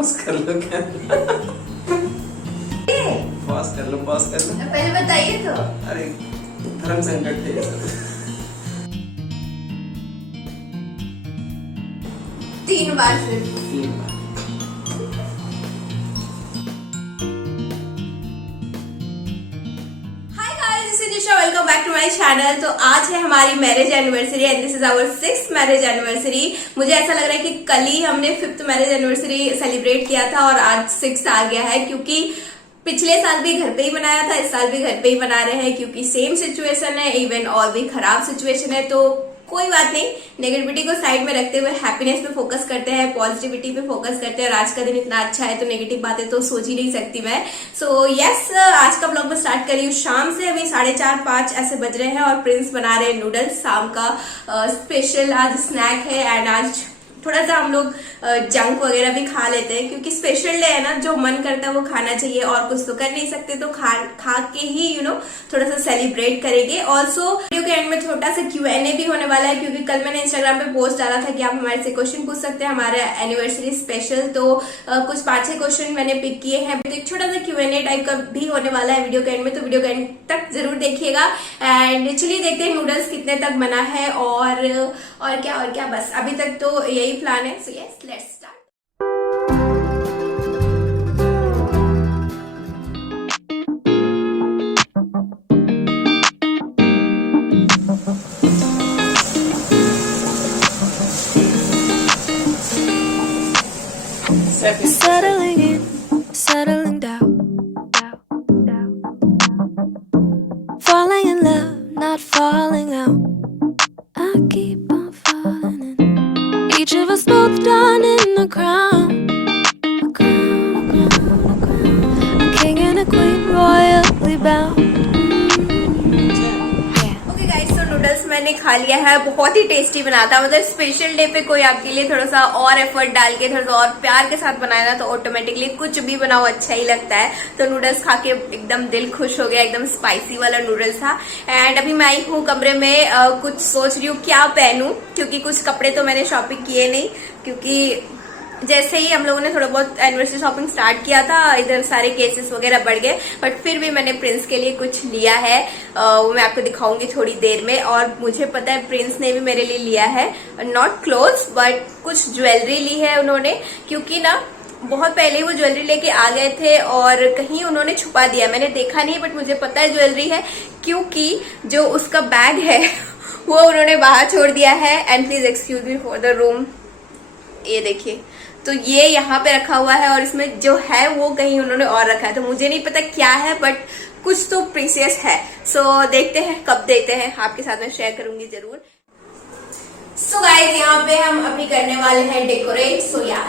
Pause कर लो क्या? Pause कर लो, पॉज कर लो। पहले बताइए तो। अरे धर्म संकट थे। 3 बार सिर्फ। 3 बार। Welcome back to my channel. तो आज है हमारी marriage anniversary and this is our 6th marriage anniversary. मुझे ऐसा लग रहा है कि कल ही हमने 5th मैरिज एनिवर्सरी सेलिब्रेट किया था और आज 6th आ गया है, क्योंकि पिछले साल भी घर पे ही बनाया था, इस साल भी घर पे ही बना रहे हैं, क्योंकि सेम सिचुएशन है, इवन और भी खराब सिचुएशन है। तो कोई बात नहीं, नेगेटिविटी को साइड में रखते हुए हैप्पीनेस पे फोकस करते हैं, पॉजिटिविटी पे फोकस करते हैं। और आज का दिन इतना अच्छा है तो नेगेटिव बातें तो सोच ही नहीं सकती मैं। सो यस, आज का ब्लॉग मैं स्टार्ट कर रही हूँ शाम से। अभी 4:30-5 ऐसे बज रहे हैं और प्रिंस बना रहे हैं नूडल्स। शाम का स्पेशल आज स्नैक है एंड आज थोड़ा सा हम लोग जंक वगैरह भी खा लेते हैं, क्योंकि स्पेशल डे है ना, जो मन करता है वो खाना चाहिए और कुछ तो कर नहीं सकते, तो खा के ही थोड़ा सा सेलिब्रेट करेंगे। ऑल्सो वीडियो के एंड में छोटा सा Q&A भी होने वाला है, क्योंकि कल मैंने इंस्टाग्राम पे पोस्ट डाला था कि आप हमारे से क्वेश्चन पूछ सकते हैं हमारे एनिवर्सरी स्पेशल। तो कुछ 5-6 क्वेश्चन मैंने पिक किए हैं, तो एक छोटा सा Q&A टाइप का भी होने वाला है वीडियो के एंड में, तो वीडियो के एंड तक जरूर देखिएगा। एंड चलिए देखते हैं नूडल्स कितने तक बना है और क्या बस अभी तक तो यही प्लान है। So yes, let's start. Settling in, settling down, falling in love, not falling out. I keep on falling in. Each of us both done in the crown, a king and a queen, royally bound. Noodles मैंने खा लिया है, बहुत ही tasty बना था। मतलब special day पे कोई आपके लिए थोड़ा सा और एफर्ट डाल के थोड़ा सा और प्यार के साथ बनाया ना, तो ऑटोमेटिकली कुछ भी बनाओ अच्छा ही लगता है। तो नूडल्स खा के एकदम दिल खुश हो गया, एकदम स्पाइसी वाला नूडल्स था। एंड अभी मैं आई हूँ कमरे में, कुछ सोच रही हूँ क्या पहनूं, क्योंकि कुछ कपड़े तो मैंने शॉपिंग किए नहीं, क्योंकि जैसे ही हम लोगों ने थोड़ा बहुत एनिवर्सरी शॉपिंग स्टार्ट किया था, इधर सारे केसेस वगैरह बढ़ गए। बट फिर भी मैंने प्रिंस के लिए कुछ लिया है, वो मैं आपको दिखाऊंगी थोड़ी देर में। और मुझे पता है प्रिंस ने भी मेरे लिए लिया है, नॉट क्लोथ्स बट कुछ ज्वेलरी ली है उन्होंने, क्योंकि ना बहुत पहले वो ज्वेलरी लेके आ गए थे और कहीं उन्होंने छुपा दिया, मैंने देखा नहीं, बट मुझे पता है ज्वेलरी है, क्योंकि जो उसका बैग है वो उन्होंने बाहर छोड़ दिया है। And please excuse me for the room, ये देखिए, तो ये यहाँ पे रखा हुआ है और इसमें जो है वो कहीं उन्होंने और रखा है, तो मुझे नहीं पता क्या है, बट कुछ तो प्रीसियस है। सो देखते हैं कब देते हैं, आपके साथ में शेयर करूंगी जरूर। सो गाइस, यहाँ पे हम अभी करने वाले हैं डेकोरेट। सो यार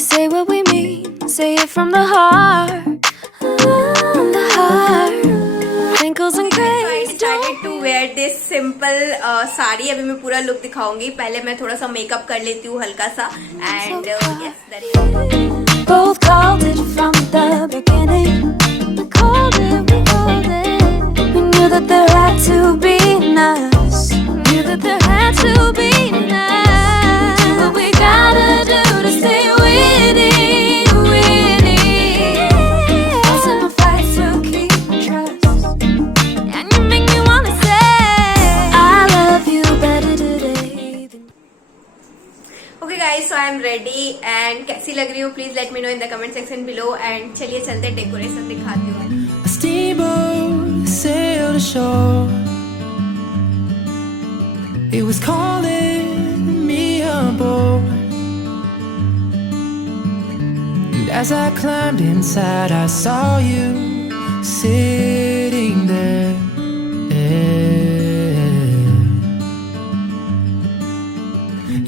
Say what we mean, say it from the heart, from the heart. Wrinkles and grays. Decided to wear this simple sari. अभी मैं पूरा लुक दिखाऊंगी, पहले मैं थोड़ा सा मेकअप कर लेती हूँ हल्का सा। And both called it from the beginning. We called it. We knew that there had to be us. Knew that there had to be us. Do what we gotta do to stay winning, winning. Fights and fights will keep trust. And you make me wanna say I love you better today than. Okay guys, so I am ready and कैसी लग रही हूँ please let me know in the comment section below. And चलिए चलते decoration दिखाती हूँ। A steamboat sailed ashore. It was calling me aboard. And as I climbed inside, I saw you sitting there.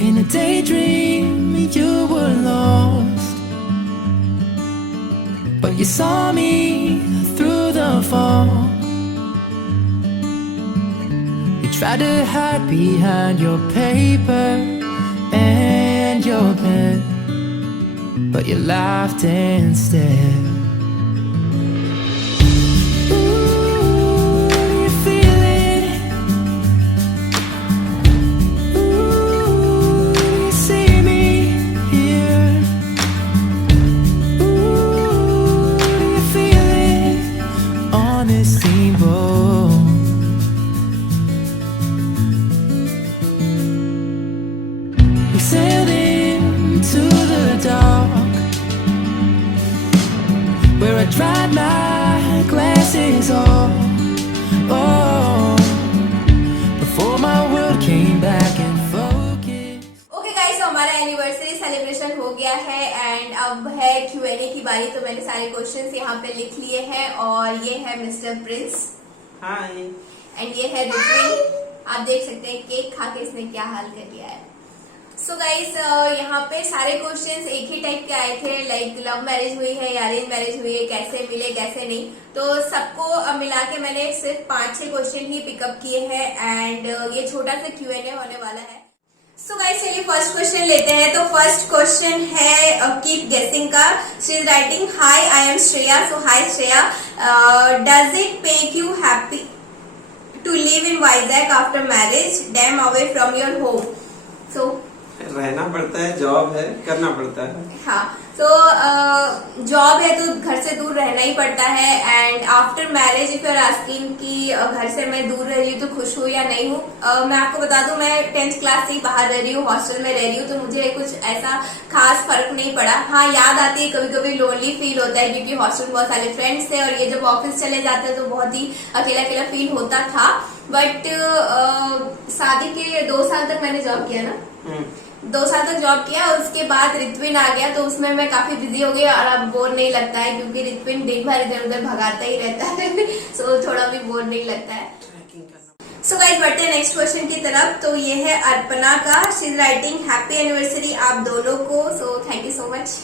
In a daydream, you were lost, but you saw me through the fog. You tried to hide behind your paper and your pen, but you laughed instead. है and अब है Q&A की बारी। तो मैंने सारे questions यहाँ पे लिख लिए हैं और ये है मिस्टर प्रिंस हाय। एंड ये है ऋत्विन। आप देख सकते हैं केक खा के इसने क्या हाल कर लिया है। सो गाइस यहाँ पे सारे क्वेश्चंस एक ही टाइप के आए थे, लाइक लव मैरिज हुई है या अरेंज मैरिज हुई है, कैसे मिले कैसे नहीं। तो सबको मिला के मैंने सिर्फ 5-6 क्वेश्चन ही पिकअप किए हैं एंड ये छोटा सा Q&A होने वाला है। सो गाइस चलिए फर्स्ट क्वेश्चन लेते हैं। तो फर्स्ट क्वेश्चन है कीप गेसिंग का। She is writing hi I am Shreya. So hi Shreya, does it make you happy to live in Vizag after marriage, damn away from your home? So रहना पड़ता है, जॉब है, करना पड़ता है। हाँ, तो जॉब है तो घर से दूर रहना ही पड़ता है। And after marriage if you are asking कि घर से मैं दूर रह रही हूँ तो खुश हूँ या नहीं हूँ, मैं आपको बता दूं मैं 10th क्लास से ही बाहर रह रही हूँ, हॉस्टल में रह रही हूँ, तो मुझे कुछ ऐसा खास फर्क नहीं पड़ा। हाँ, याद आती है, कभी कभी लोनली फील होता है क्योंकि हॉस्टल में बहुत सारे फ्रेंड्स थे और ये जब ऑफिस चले जाते हैं तो बहुत ही अकेला अकेला फील होता था। बट शादी के 2 साल तक मैंने जॉब किया ना, 2 साल तक जॉब किया और उसके बाद ऋत्विन आ गया तो उसमें मैं काफी बिजी हो गई और अब बोर नहीं लगता है क्योंकि ऋत्विन दिन भर इधर उधर भगाता ही रहता है सो थोड़ा भी बोर नहीं लगता है। सो गाइस बढ़ते हैं नेक्स्ट क्वेश्चन की तरफ। तो ये है अर्पणा का। She is writing happy anniversary आप दोनों को। So thank you so much.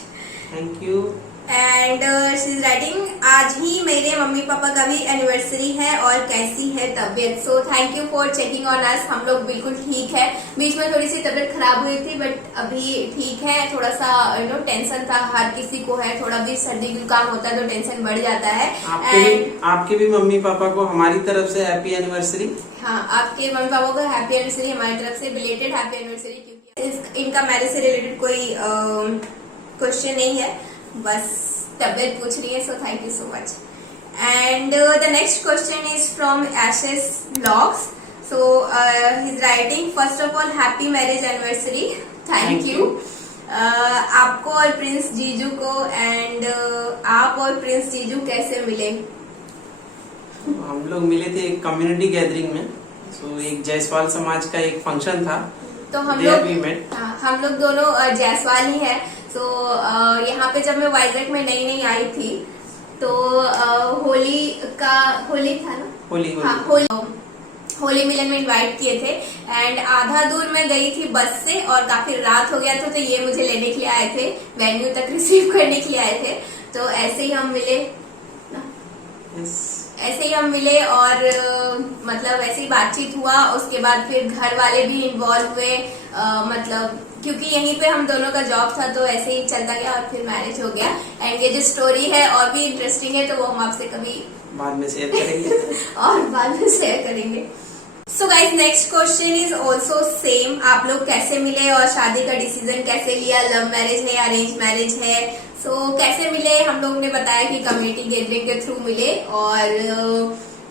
Thank you. And she is writing आज ही मेरे मम्मी पापा का भी एनिवर्सरी है और कैसी है तबीयत। So thank you for checking on us. हम लोग बिल्कुल ठीक है, बीच में थोड़ी सी तबीयत खराब हुई थी बट अभी ठीक है। थोड़ा सा टेंशन था, हर किसी को है, थोड़ा भी सर्दी जुकाम होता है तो टेंशन बढ़ जाता है। आपके भी मम्मी पापा को हमारी तरफ से हैप्पी एनिवर्सरी। हाँ, आपके मम्मी पापा को हैप्पी एनिवर्सरी, हमारी तरफ से बिलेटेड हैप्पी एनिवर्सरी, क्योंकि इनका मैरिज से रिलेटेड कोई क्वेश्चन नहीं है, बस तबियत पूछ रही है। So thank you so much. And the next question is from ashes blogs. So he is writing first of all happy marriage anniversary. Thank you आपको और प्रिंस जीजू को। एंड आप और प्रिंस जीजू कैसे मिले? हम लोग मिले थे एक कम्युनिटी गैदरिंग में। सो एक जायसवाल समाज का एक फंक्शन था तो हम लोग दोनों जायसवाल ही है। तो यहाँ पे जब मैं वाइजैक में नई आई थी तो होली था ना, होली मिलन में इनवाइट किए थे एंड आधा दूर मैं गई थी बस से और काफी रात हो गया था तो ये मुझे लेने के लिए आए थे, वेन्यू तक रिसीव करने के लिए आए थे। तो ऐसे ही हम मिले और मतलब ऐसे ही बातचीत हुआ। उसके बाद फिर घर वाले भी इन्वॉल्व हुए, मतलब क्योंकि यहीं पे हम दोनों का जॉब था तो ऐसे ही चलता गया और फिर मैरिज हो गया। एंड ये जो स्टोरी है और भी इंटरेस्टिंग है तो वो हम आपसे कभी बाद में शेयर करेंगे सो guys next question is also same. आप लोग कैसे मिले और शादी का डिसीजन कैसे लिया? लव मैरिज है, अरेंज मैरिज है? सो कैसे मिले? हम लोग ने बताया कि कम्युनिटी गैदरिंग के थ्रू मिले। और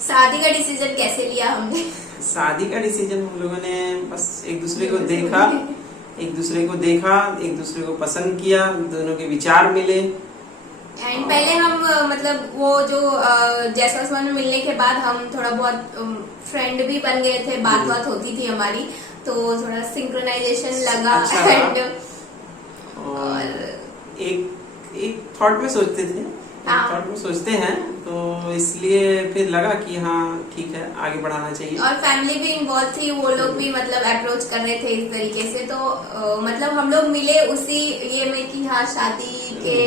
शादी का डिसीजन कैसे लिया हमने? शादी का डिसीजन हम लोगों ने बस एक दूसरे को देखा, एक दूसरे को पसंद किया, दोनों के विचार मिले। एंड पहले हम मतलब वो जो जैसवाल में मिलने के बाद हम थोड़ा बहुत फ्रेंड भी बन गए थे, बात होती थी हमारी, तो थोड़ा सिंक्रोनाइजेशन लगा। अच्छा एंड और एक थॉट में सोचते हैं तो इसलिए फिर लगा कि हाँ ठीक है आगे बढ़ाना चाहिए। और फैमिली भी इन्वॉल्व थी, वो लोग भी मतलब अप्रोच कर रहे थे इस तरीके से। तो मतलब हम लोग मिले उसी ये में कि हाँ शादी के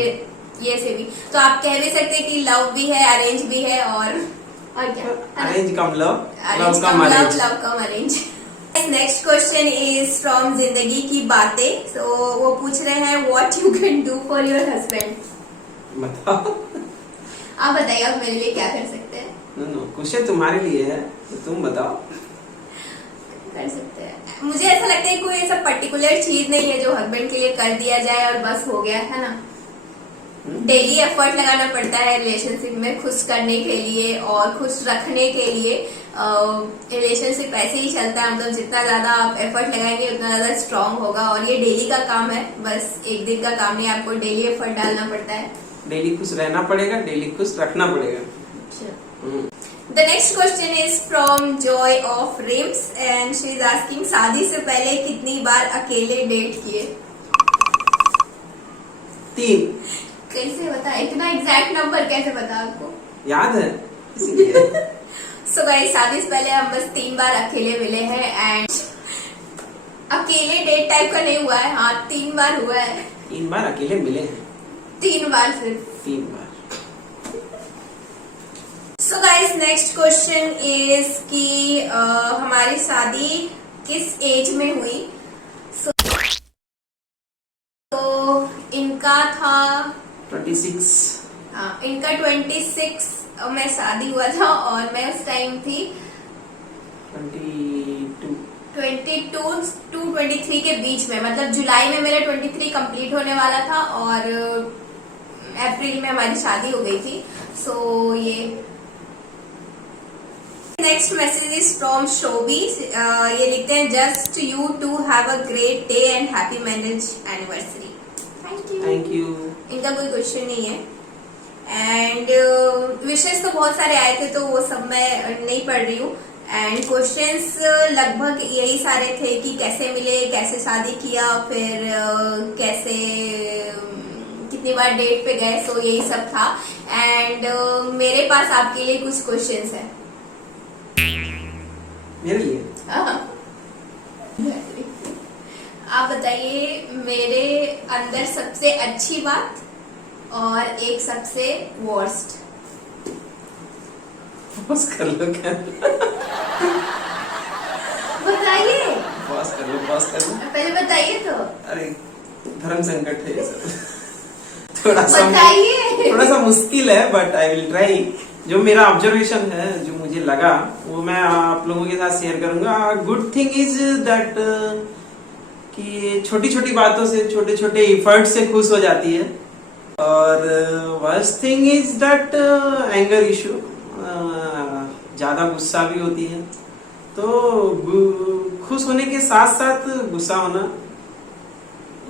ये से भी। तो आप कह भी सकते हैं कि लव भी है, अरेंज भी है और क्या, arrange come love, love come arrange. Next question is from जिंदगी की बातें। तो वो पूछ रहे हैं what you can do for your husband. बताओ, आप बताइए आप मेरे लिए क्या कर सकते हैं? नो क्वेश्चन तुम्हारे लिए है तो तुम बताओ। कर सकते हैं, मुझे ऐसा लगता है कोई ऐसा पर्टिकुलर चीज नहीं है जो हस्बैंड के लिए कर दिया जाए और बस हो गया, है ना। डेली एफर्ट लगाना पड़ता है रिलेशनशिप में, खुश करने के लिए और खुश रखने के लिए। रिलेशनशिप ऐसे ही चलता है, मतलब जितना ज्यादा आप एफर्ट लगाएंगे उतना ज्यादा स्ट्रांग होगा। और ये डेली का काम है, बस एक दिन का काम नहीं, आपको डेली एफर्ट डालना पड़ता है। डेली खुश रहना पड़ेगा, डेली खुश रखना पड़ेगा। The next question is from Joy of Rims and she is asking शादी से पहले कितनी बार अकेले डेट किए? 3। कैसे बता, इतना एग्जैक्ट नंबर कैसे बता आपको? याद है इसीलिए। सो गाइस, शादी से पहले हम बस 3 बार अकेले मिले हैं एंड अकेले डेट टाइप का नहीं हुआ है। हाँ, 3 बार हुआ है। 3 बार अकेले मिले हैं। 3 बार सिर्फ। 3 बार। So guys, next question is कि हमारी शादी किस एज में हुई? तो इनका था 26। इनका 26 में शादी हुआ था और मैं उस टाइम थी 22 to 23 के बीच में। मतलब जुलाई में मेरा 23 कंप्लीट होने वाला था और अप्रैल में हमारी शादी हो गई थी। सो ये next message is from Shobi. ये लिखते हैं, just you to have a great day and happy marriage anniversary. Thank you. Thank you. इनका कोई क्वेश्चन नहीं है एंड विशेष तो बहुत सारे आए थे तो वो सब मैं नहीं पढ़ रही हूँ। एंड क्वेश्चंस लगभग यही सारे थे कि कैसे मिले, कैसे शादी किया, फिर कैसे कितनी बार डेट पे गए। सो यही सब था एंड मेरे पास आपके लिए कुछ क्वेश्चंस है। मेरे लिए? आप बताइए मेरे अंदर सबसे अच्छी बात और एक सबसे वर्स्ट। बस कर लो क्या? बताइए। बस कर लो, बस कर लो। पहले बताइए तो। अरे धर्म संकट है ये सब। थोड़ा सा मुश्किल है बट आई विल ट्राई। जो मेरा ऑब्जर्वेशन है, जो मुझे लगा, वो मैं आप लोगों के साथ शेयर करूंगा। गुड थिंग इज दैट कि छोटी छोटी बातों से, छोटे छोटे इफर्ट से खुश हो जाती है। और worst thing is that anger issue, ज्यादा गुस्सा भी होती है। तो खुश होने के साथ साथ गुस्सा होना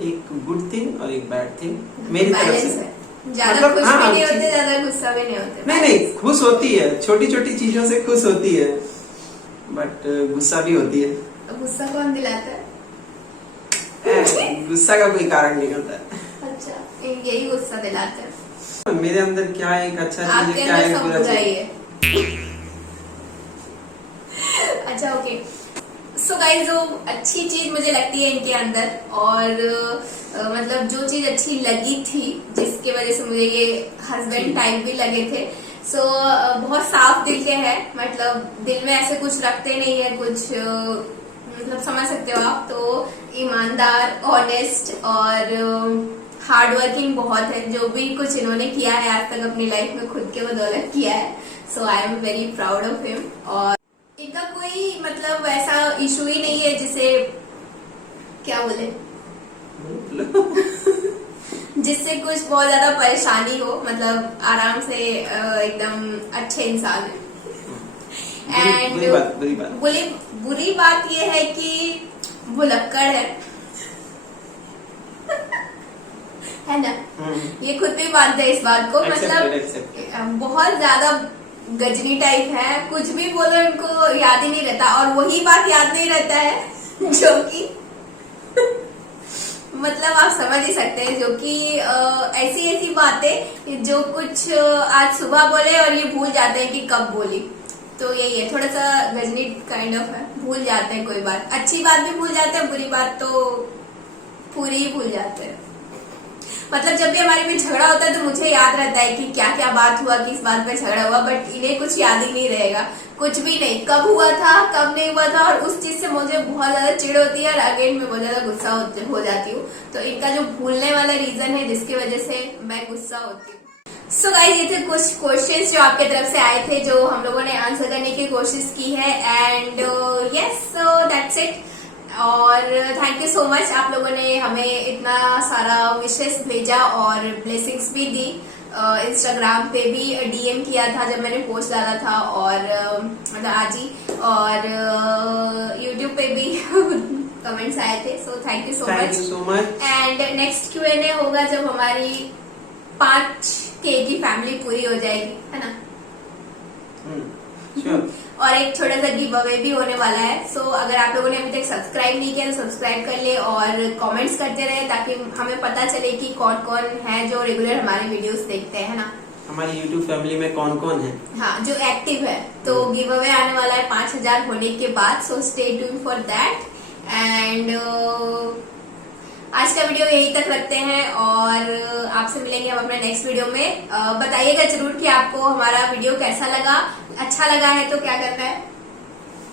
एक गुड थिंग और एक बैड थिंग मेरी तरफ से। ज्यादा मतलब, खुश भी नहीं होते, ज्यादा गुस्सा भी नहीं होते। नहीं, खुश होती है, छोटी छोटी चीजों से खुश होती है बट गुस्सा भी होती है। गुस्सा कौन दिलाता है? गुस्सा का कोई कारण नहीं होता है। अच्छा, यही गुस्सा दिलाते हैं। मेरे अंदर क्या है, एक अच्छा चीज है, क्या है सब बुरा बुरा चीज ही है। अच्छा, ओके। सो गाइस, जो अच्छी चीज मुझे लगती है इनके अंदर और मतलब जो चीज अच्छी लगी थी जिसकी वजह से मुझे ये हस्बैंड टाइप भी लगे थे। सो बहुत साफ दिल के हैं, मतलब दिल में ऐसे कुछ रखते नहीं है कुछ, मतलब समझ सकते हो आप। तो ईमानदार, ऑनेस्ट और हार्ड वर्किंग बहुत है। जो भी कुछ इन्होंने किया है आज तक अपनी लाइफ में, खुद के बदौलत किया है। So I am very proud of him. और इनका कोई मतलब ऐसा इशू ही नहीं है जिसे क्या बोले जिससे कुछ बहुत ज्यादा परेशानी हो। मतलब आराम से एकदम अच्छे इंसान है। एंड बुरी बात ये है कि भुलक्कड़ है है ना? ये खुद भी मानते हैं इस बात को। मतलब बहुत ज्यादा गजनी टाइप है, कुछ भी बोलो इनको याद ही नहीं रहता। और वही बात याद नहीं रहता है जो कि मतलब आप समझ ही सकते हैं, जो कि ऐसी बातें जो कुछ आज सुबह बोले और ये भूल जाते हैं कि कब बोली। तो यही है, थोड़ा सा गजनी काइंड ऑफ है, भूल जाते हैं कोई बात। अच्छी बात भी भूल जाते हैं, बुरी बात तो पूरी ही भूल जाते हैं। मतलब जब भी हमारे में झगड़ा होता है तो मुझे याद रहता है कि क्या क्या बात हुआ, किस बात पे झगड़ा हुआ, बट इन्हें कुछ याद ही नहीं रहेगा, कुछ भी नहीं, कब हुआ था कब नहीं हुआ था। और उस चीज से मुझे बहुत ज्यादा चिढ़ होती है और अगेन मैं बहुत ज्यादा गुस्सा हो जाती हूँ। तो इनका जो भूलने वाला रीजन है जिसकी वजह से मैं गुस्सा होती हूँ। सो गाइस, ये थे कुछ क्वेश्चंस जो आपके तरफ से आए थे, जो हम लोगों ने आंसर करने की कोशिश की है। And yes, so that's it. और थैंक यू सो मच, आप लोगों ने हमें इतना सारा विशेस भेजा और ब्लेसिंग्स भी दी। इंस्टाग्राम पे भी डीएम किया था जब मैंने पोस्ट डाला था, और मतलब आज ही, और यूट्यूब पे भी कमेंट्स आए थे। So thank you so much. And next Q&A होगा जब हमारी 5K की फैमिली पूरी हो जाएगी, है ना? Sure. और एक छोटा सा गिव अवे भी होने वाला है। सो अगर आप लोगों ने अभी तक सब्सक्राइब नहीं किया तो सब्सक्राइब कर ले और कमेंट्स करते रहे ताकि हमें पता चले कि कौन कौन है जो रेगुलर हमारे वीडियोस देखते हैं ना। हमारी YouTube फैमिली में कौन कौन है? हाँ, जो एक्टिव है। तो गिव अवे आने वाला है 5000 होने के बाद, so stay tune for that. And आज का वीडियो यहीं तक रखते हैं और आपसे मिलेंगे हम अपने नेक्स्ट वीडियो में। बताइएगा जरूर कि आपको हमारा वीडियो कैसा लगा। अच्छा लगा है तो क्या करना है?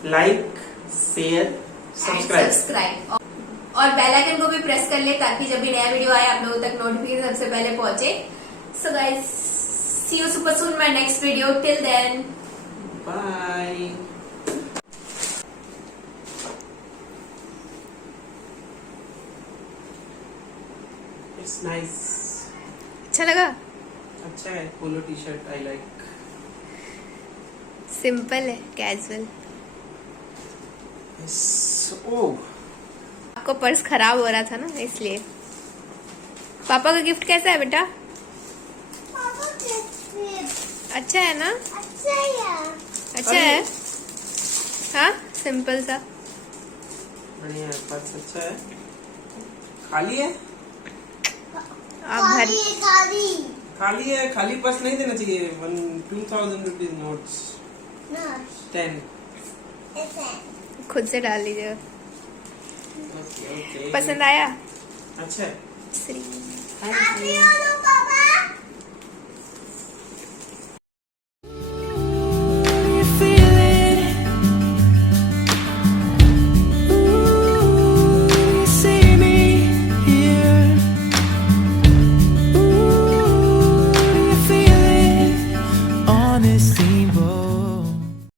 लाइक, शेयर, सब्सक्राइब और बेल आइकन को भी प्रेस कर ले ताकि जब भी नया वीडियो आए आप लोगों तक नोटिफिकेशन सबसे पहले पहुंचे। So guys, see you super soon my next video. Till then, bye. It's nice. अच्छा लगा? अच्छा है। Polo T shirt I like. Simple है, कैजुअल। ओह, आपका पर्स खराब हो रहा था ना, इसलिए। पापा का गिफ्ट कैसा है बेटा? अच्छा है ना? अच्छा है। हाँ, सिंपल सा। बढ़िया है, पर्स अच्छा है। खाली है? आप घर खाली है। खाली पर्स नहीं देना चाहिए। 2000 रुपीज नोट्स 10। खुद से डाल लीजिए। ओके। पसंद आया? अच्छा है। Shri Thank you.